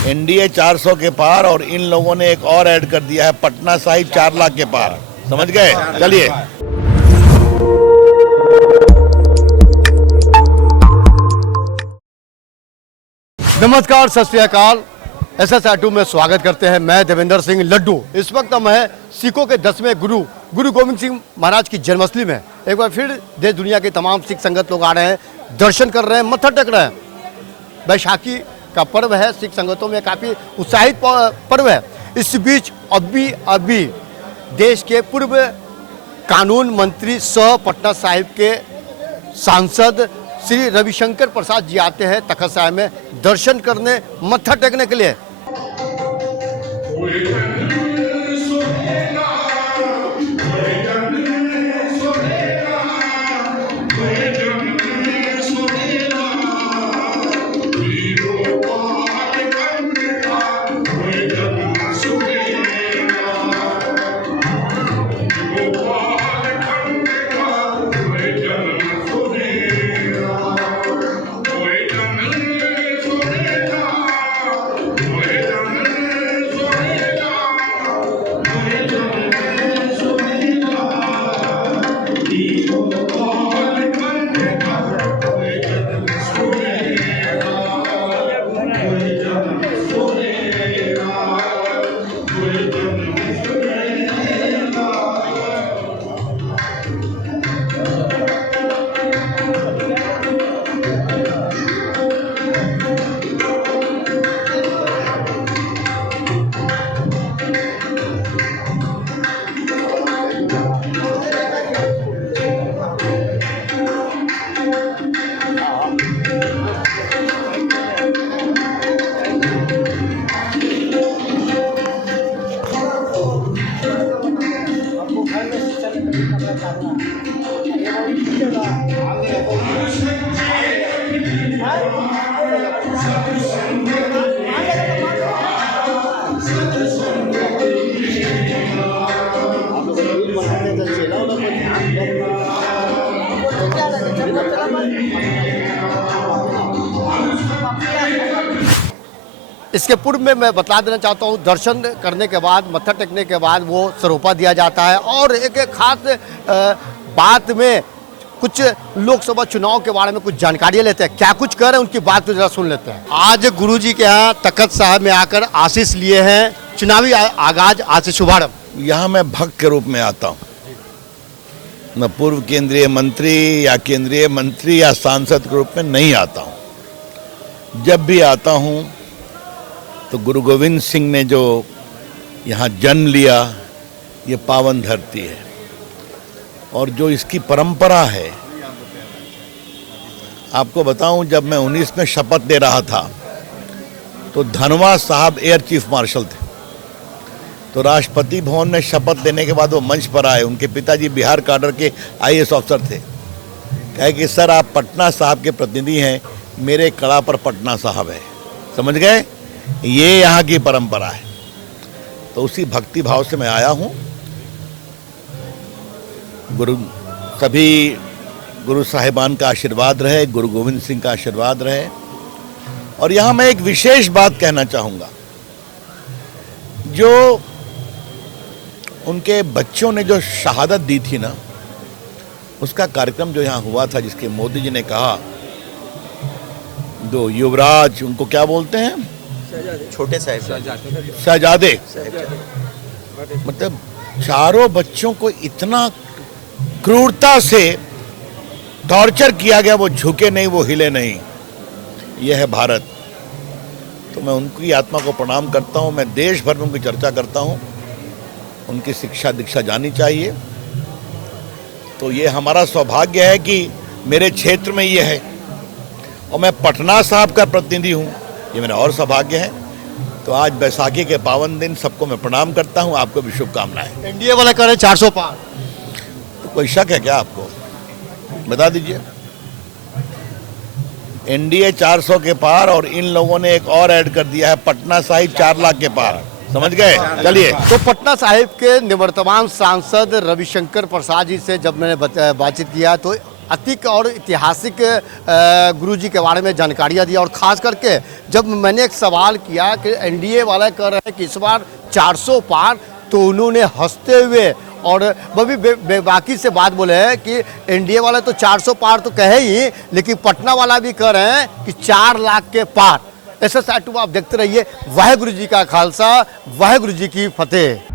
NDA 400 के पार और इन लोगों ने एक और ऐड कर दिया है पटना साहिब 4 लाख के पार। समझ गए? चलिए। नमस्कार, सत श्री अकाल। SSR2 में स्वागत करते हैं। मैं देवेंद्र सिंह लड्डू। इस वक्त हम हैं सिखों के 10वें गुरु गोविंद सिंह महाराज की जन्मस्थली में। एक बार फिर देश दुनिया के तमाम सिख संगत लोग आ रहे हैं, दर्शन कर रहे हैं, मत्था टेक रहे हैं। बैसाखी का पर्व है, सिख संगतों में काफ़ी उत्साहित पर्व है। इस बीच अभी देश के पूर्व कानून मंत्री सह पटना साहिब के सांसद श्री रविशंकर प्रसाद जी आते हैं तखत साहिब में दर्शन करने, मत्था टेकने के लिए। इसके पूर्व में मैं बता देना चाहता हूँ, दर्शन करने के बाद, मत्था टेकने के बाद वो सरोपा दिया जाता है और एक खास बात में कुछ लोकसभा चुनाव के बारे में कुछ जानकारियाँ लेते हैं। क्या कुछ कह रहे हैं उनकी बात को जरा सुन लेते हैं। आज गुरुजी के यहाँ तखत साहिब में आकर आशीष लिए हैं। चुनावी आगाज आज से शुभारंभ। यहाँ मैं भक्त के रूप में आता हूँ। मैं पूर्व केंद्रीय मंत्री या सांसद के रूप में नहीं आता हूँ। जब भी आता हूँ तो गुरु गोविंद सिंह ने जो यहाँ जन्म लिया, ये पावन धरती है और जो इसकी परंपरा है। आपको बताऊं, जब मैं 19 में शपथ दे रहा था तो धनवा साहब एयर चीफ मार्शल थे। तो राष्ट्रपति भवन में शपथ देने के बाद वो मंच पर आए। उनके पिताजी बिहार काडर के IAS अफसर थे। कहे कि सर, आप पटना साहब के प्रतिनिधि हैं, मेरे कड़ा पर पटना साहब है। समझ गए? ये यहाँ की परंपरा है। तो उसी भक्ति भाव से मैं आया हूँ। सभी गुरु साहिबान का आशीर्वाद रहे, गुरु गोविंद सिंह का आशीर्वाद रहे। और यहाँ मैं एक विशेष बात कहना चाहूँगा। जो उनके बच्चों ने जो शहादत दी थी ना, उसका कार्यक्रम जो यहाँ हुआ था, जिसके मोदी जी ने कहा, जो युवराज, उनको क्या बोलते हैं, छोटे शहजादे, मतलब चारों बच्चों को इतना क्रूरता से टॉर्चर किया गया, वो झुके नहीं, वो हिले नहीं। यह है भारत। तो मैं उनकी आत्मा को प्रणाम करता हूँ। मैं देश भर में उनकी चर्चा करता हूँ। उनकी शिक्षा दीक्षा जानी चाहिए। तो ये हमारा सौभाग्य है कि मेरे क्षेत्र में ये है और मैं पटना साहब का प्रतिनिधि हूँ, ये मेरा और सौभाग्य है। तो आज बैसाखी के पावन दिन सबको मैं प्रणाम करता हूँ। आपको भी शुभकामनाएं। एनडीए वाले कह रहे 400 पार। तो कोई शक है क्या आपको? बता दीजिए। एनडीए 400 के पार और इन लोगों ने एक और ऐड कर दिया है पटना साहिब 4 लाख के पार। समझ गए? चलिए। तो पटना साहिब के निवर्तमान सांसद रविशंकर प्रसाद जी से जब मैंने बातचीत किया तो अतिक और ऐतिहासिक गुरु जी के बारे में जानकारियाँ दी। और ख़ास करके जब मैंने एक सवाल किया कि एनडीए वाले कह रहे हैं कि इस बार 400 पार, तो उन्होंने हंसते हुए और वो भी बाकी से बात बोले हैं कि एनडीए वाले तो 400 पार तो कहे ही, लेकिन पटना वाला भी कह रहे हैं कि 4 लाख के पार। SSR 2 आप देखते रहिए। वाहेगुरु जी का खालसा, वाहेगुरु जी की फतेह।